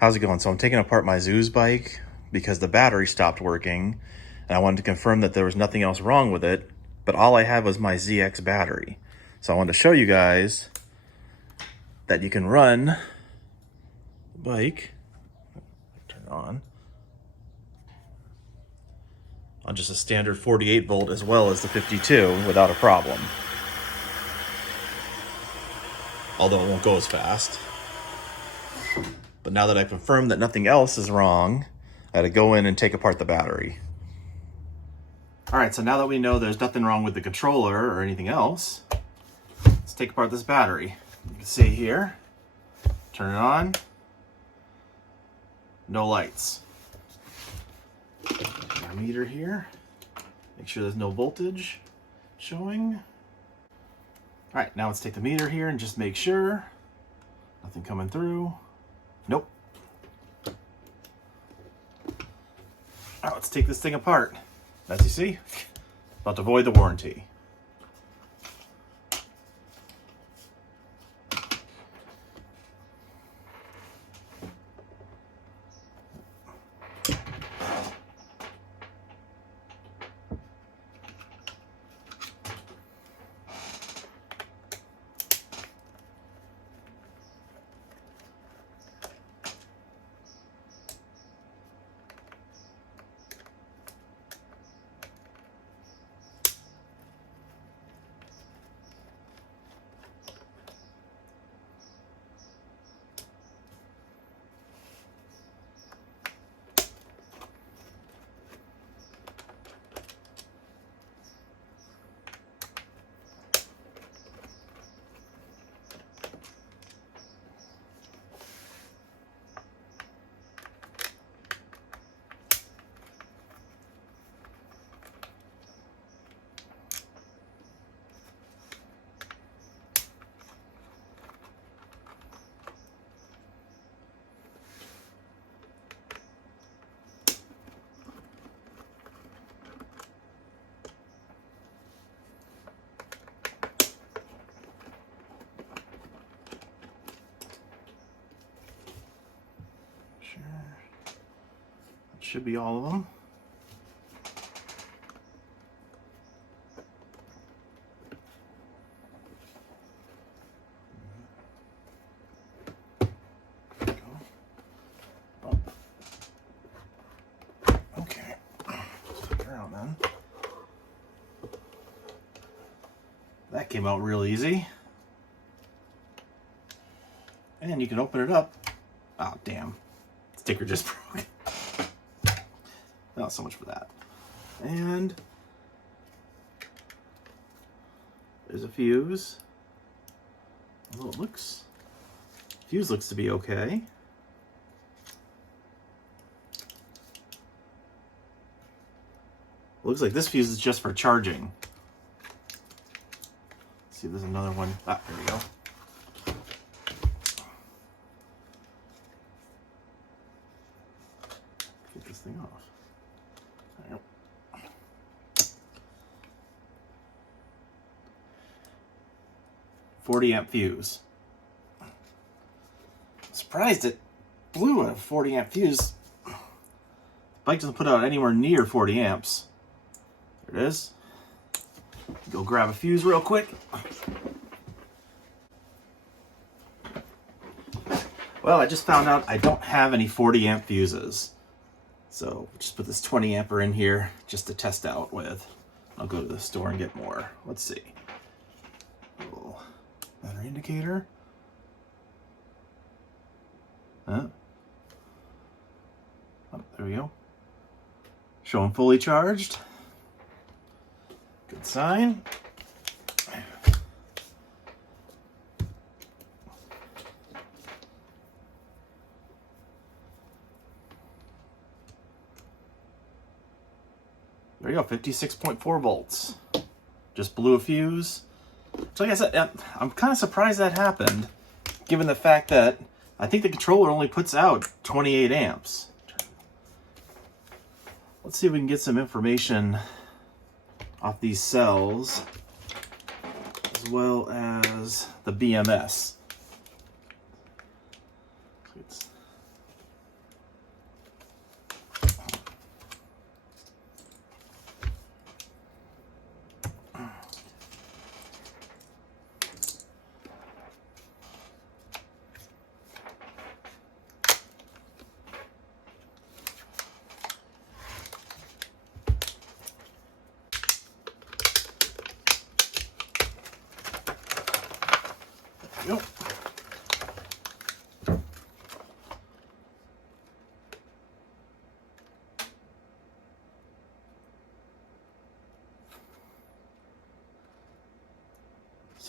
How's it going? So I'm taking apart my zooz bike because the battery stopped working, and I wanted to confirm that there was nothing else wrong with it, but all I had was my ZX battery. So I wanted to show you guys that you can run the bike, turn it on just a standard 48 volt as well as the 52 without a problem. Although it won't go as fast. But now that I've confirmed that nothing else is wrong, I had to go in and take apart the battery. All right, so now that we know there's nothing wrong with the controller or anything else, let's take apart this battery. You can see here, turn it on, no lights. Our meter here, make sure there's no voltage showing. All right, now let's take the meter here and just make sure, nothing coming through. Nope. All right, let's take this thing apart. As you see, about to void the warranty. That should be all of them. Okay, take her out then. That came out real easy. And you can open it up. Oh, damn. Sticker just broke. Not so much for that. And there's a fuse. Although it looks, fuse looks to be okay. Looks like this fuse is just for charging. Let's see if there's another one. Ah, there we go. Get this thing off. 40 amp fuse. Surprised it blew a 40 amp fuse. The bike doesn't put out anywhere near 40 amps. There it is. Go grab a fuse real quick. Well, I just found out I don't have any 40 amp fuses. So just put this 20 amper in here just to test out with. I'll go to the store and get more. Let's see. Little battery indicator. Huh? Oh, there we go. Showing fully charged. Good sign. There you go, 56.4 volts. Just blew a fuse. So like I said, I'm kind of surprised that happened, given the fact that I think the controller only puts out 28 amps. Let's see if we can get some information off these cells, as well as the BMS.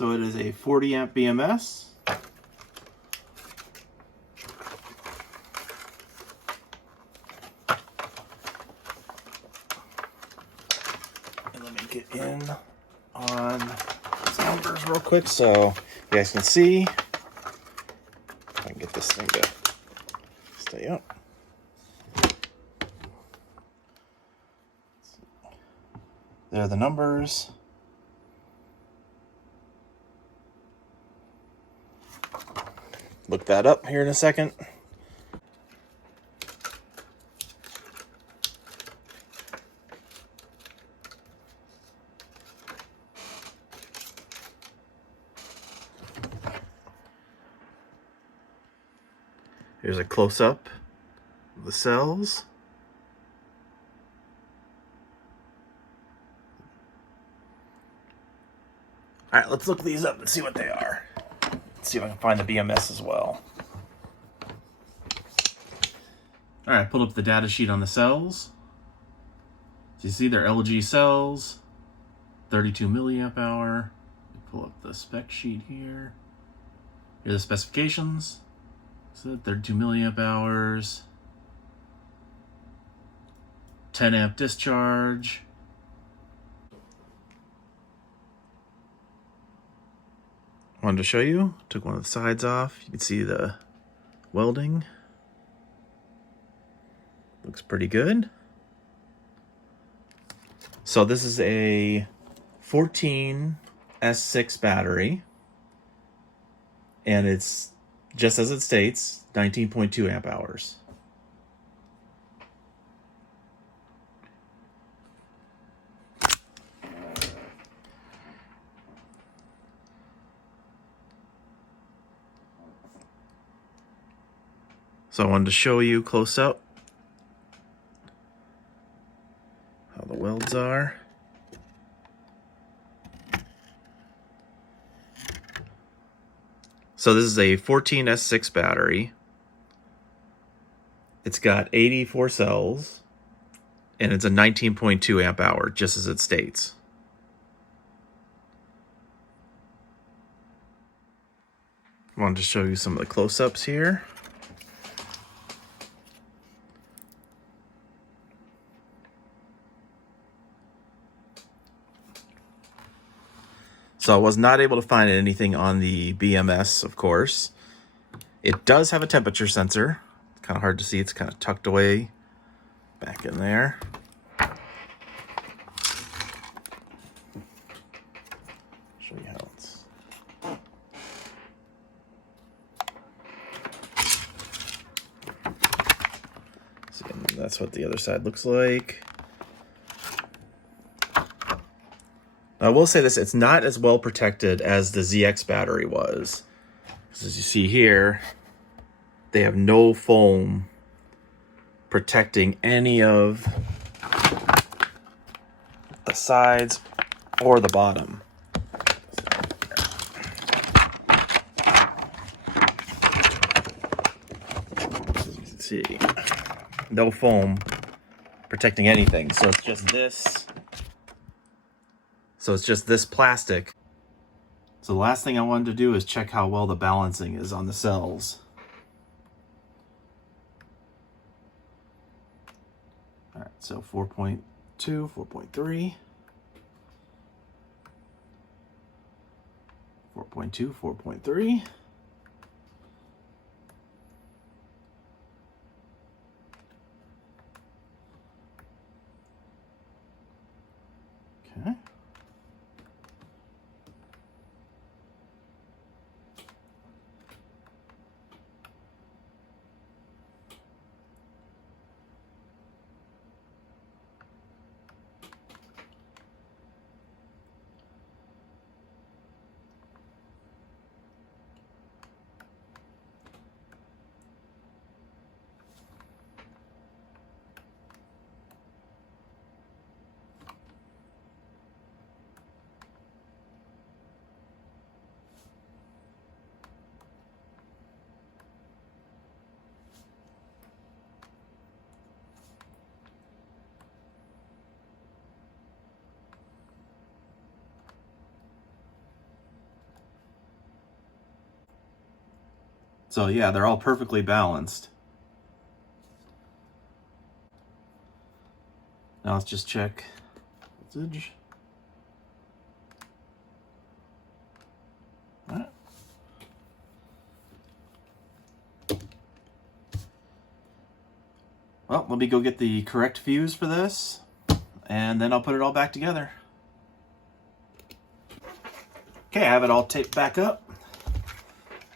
So it is a 40 amp BMS. And let me get in on these numbers real quick so you guys can see. If I can get this thing to stay up. There are the numbers. Look that up here in a second. Here's a close-up of the cells. All right, let's look these up and see what they are. Let's see if I can find the BMS as well. All right, pulled up the data sheet on the cells. So you see they're LG cells, 32 milliamp hour. Pull up the spec sheet here. Here are the specifications. So 32 milliamp hours, 10 amp discharge. Wanted to show you, took one of the sides off. You can see the welding. Looks pretty good. So this is a 14 S6 battery, and it's just as it states, 19.2 amp hours. So I wanted to show you close up how the welds are. So this is a 14 S6 battery. It's got 84 cells, and it's a 19.2 amp hour, just as it states. I wanted to show you some of the close-ups here. So I was not able to find anything on the BMS, of course. It does have a temperature sensor. It's kind of hard to see. It's kind of tucked away back in there. Show you how it's... So that's what the other side looks like. I will say this, it's not as well protected as the ZX battery was. As you see here, they have no foam protecting any of the sides or the bottom. As you can see, no foam protecting anything. So it's just this. So it's just this plastic. So the last thing I wanted to do is check how well the balancing is on the cells. All right, so 4.2, 4.3, 4.2, 4.3. Okay. So yeah, they're all perfectly balanced. Now let's just check voltage. All right. Well, let me go get the correct fuse for this, and then I'll put it all back together. Okay, I have it all taped back up.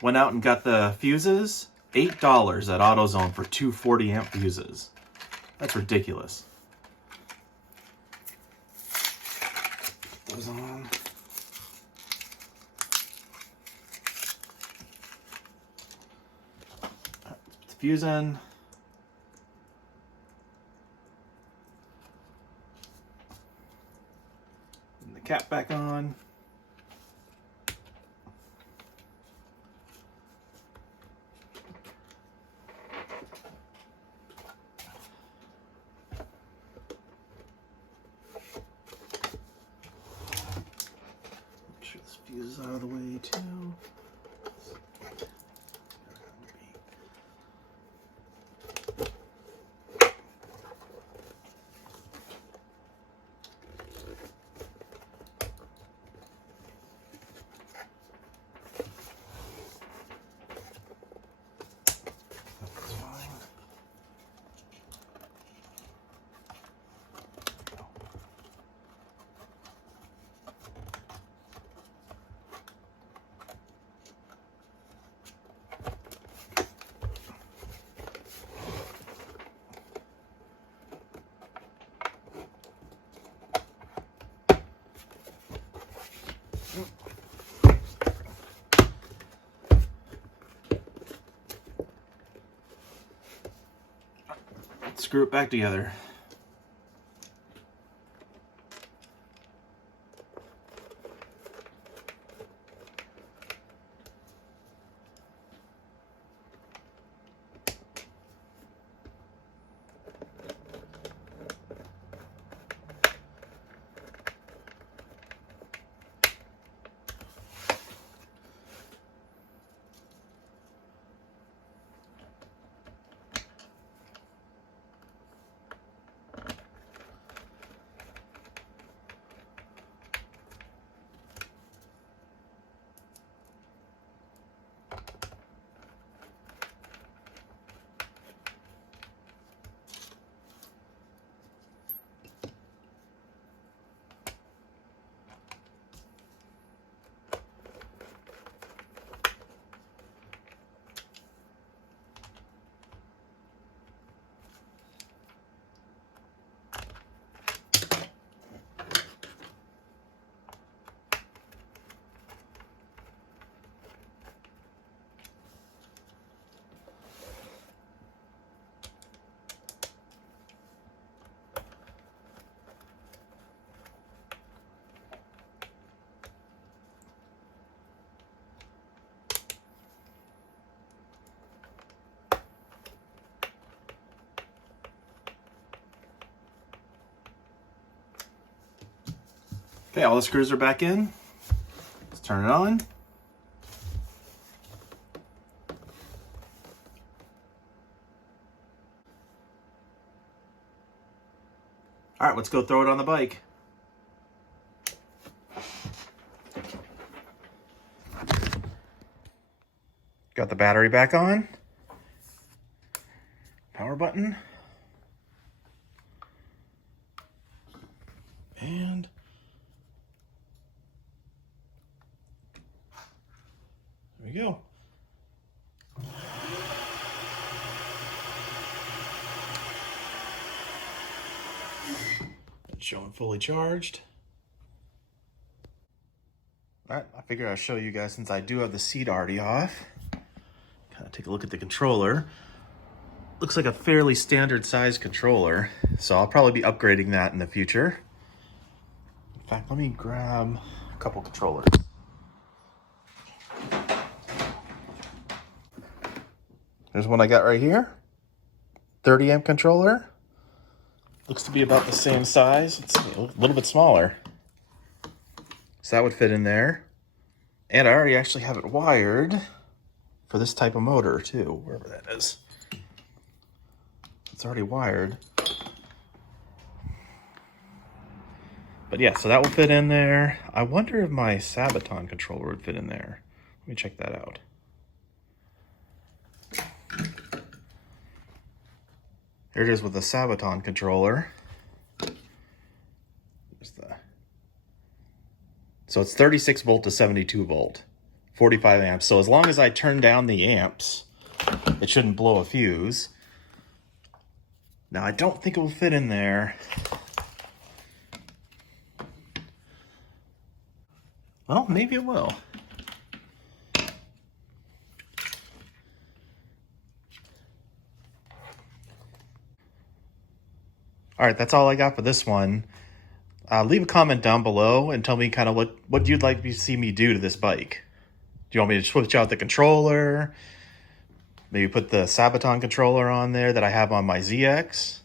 Went out and got the fuses. $8 at AutoZone for two 40-amp fuses. That's ridiculous. Put those on. Put the fuse in. And the cap back on. Fuse is out of the way too. Screw it back together. Okay, all the screws are back in. Let's turn it on. All right, let's go throw it on the bike. Got the battery back on. Power button. And there we go. It's showing fully charged. All right, I figured I'd show you guys since I do have the seat already off. Kind of take a look at the controller. Looks like a fairly standard size controller, so I'll probably be upgrading that in the future. In fact, let me grab a couple controllers. There's one I got right here. 30 amp controller. Looks to be about the same size. It's a little bit smaller. So that would fit in there. And I already actually have it wired for this type of motor too, wherever that is. It's already wired. But yeah, so that will fit in there. I wonder if my Sabaton controller would fit in there. Let me check that out. Here it is with the Sabaton controller. So it's 36 volt to 72 volt, 45 amps. So as long as I turn down the amps, it shouldn't blow a fuse. Now I don't think it will fit in there. Well, maybe it will. All right, that's all I got for this one. Leave a comment down below and tell me kind of what you'd like to see me do to this bike. Do you want me to switch out the controller? Maybe put the Sabaton controller on there that I have on my ZX?